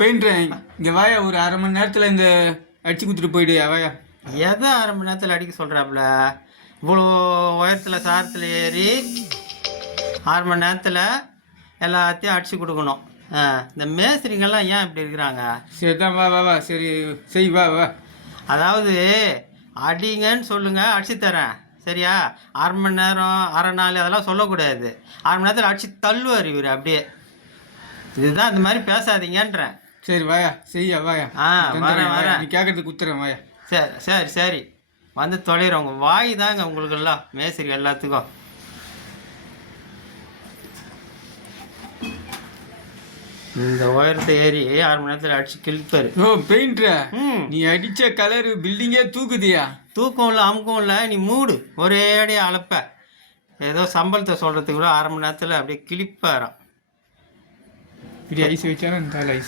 பெயிண்ட்றேன் இங்கே வாயா, ஒரு அரை மணி நேரத்தில் இந்த அடிச்சு கொடுத்துட்டு போயிடு வாயா. எதை அரை மணி நேரத்தில் அடிக்க சொல்கிறாப்புல? இவ்வளோ உயரத்தில் சாரத்தில் ஏறி 6 மணி நேரத்தில் எல்லாத்தையும் அடித்து கொடுக்கணும். இந்த மேஸ்திரிங்கெல்லாம் ஏன் இப்படி இருக்கிறாங்க? சரி தான், வா வா வா, சரி செய், வா வா. அதாவது அடிங்கன்னு சொல்லுங்கள், அடிச்சு தரேன், சரியா? 6 மணி நேரம், அரை நாள் அதெல்லாம் சொல்லக்கூடாது. 6 மணி நேரத்தில் அடித்து தள்ளுவார் இவர் அப்படியே. இதுதான் இந்த மாதிரி பேசாதீங்கன்றேன். சரி வாயா, செய்யா வாயா. வரேன். நீ கேட்கறதுக்கு குத்துறேன் வாயா. சரி சரி சரி, வந்து தொலைகிறோம். உங்கள் வாய் தாங்க உங்களுக்கெல்லாம், மேஸ்திரி எல்லாத்துக்கும். இந்த உயரத்தை ஏறி 6 மணி நேரத்தில் அடிச்சு கிழிப்பாரு. பெயிண்ட்ற, நீ அடித்த கலரு பில்டிங்கே தூக்குதியா? தூக்கம் இல்லை, அமுக்கம் இல்லை, நீ மூடு. ஒரே அடியாக அளப்ப. ஏதோ சம்பளத்தை சொல்கிறதுக்கு கூட 1/2 மணி நேரத்தில் அப்படியே கிழிப்பாராம். இப்படி ஐஸ் வச்சாலும் இந்த ஐஸ்